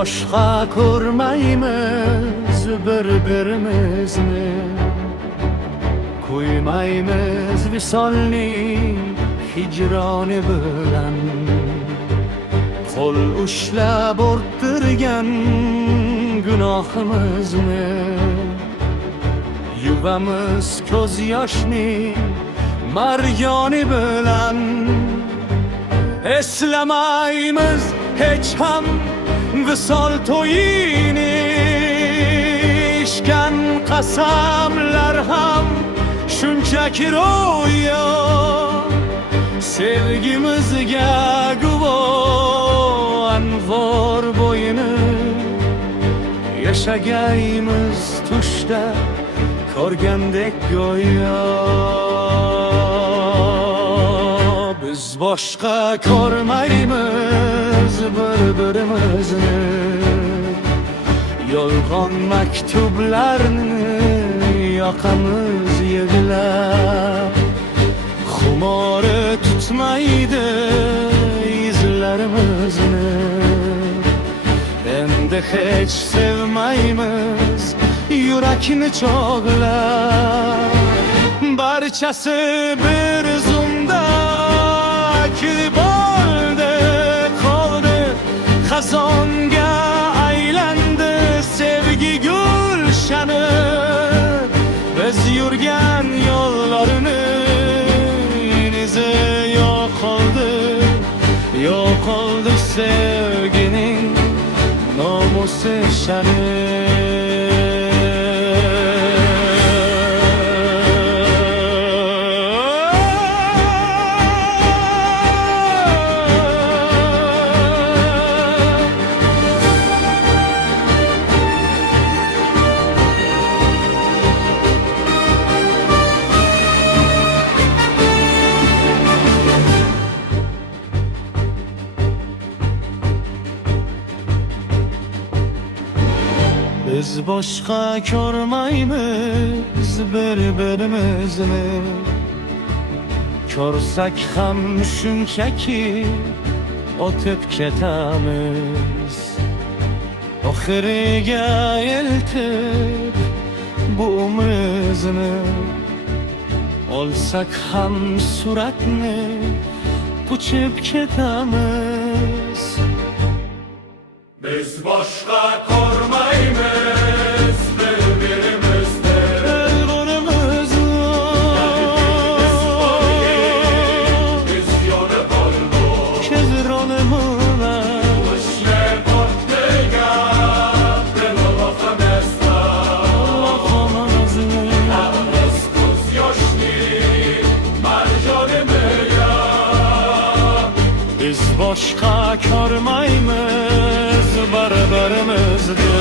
boshqa ko'rmaymiz bir-birimizni, qo'ymaymiz visolning hijroni bilan. Qo'l ushlab orttirgan gunohimizni yuvamiz ko'z yoshning maryoni bilan. Eslamaymiz hech ham visol to'yini, ichgan qasamlar ham shunchaki ro'yo. Sevgimizga guvoh anvor bo'yini, yashagaymiz tushda ko'rgandek go'yo. Biz boshqa ko'rmaymiz bir-birimizni, yolg'on maktublarni yoqamiz yig'lab. Xumori tutmaydi izlarimizni, endi hech sevmaymiz yurakni cho'g'lab. Barchasi bir zumda kirib oldi, qoldi, xazonga aylandi sevgi gulshani. Biz yurgan yo'llarini izi yo'qoldi sevgining nomusi shani. Biz boshqa ko'rmaymiz bir-birimizni, ko'rsak ham shunchaki o'tib ketamiz. Oxiriga eltib bu umrimizni, olsak ham suratni quchib ketamiz. Biz boshqa ko'rmaymiz bir-birimizni, biz yonib oldik kezronimuna. Ushlab orttirgan gunohimizda, yalnız ko'z yoshning marjonimiga. Biz boshqa ko'rmaymiz bir-birimizni.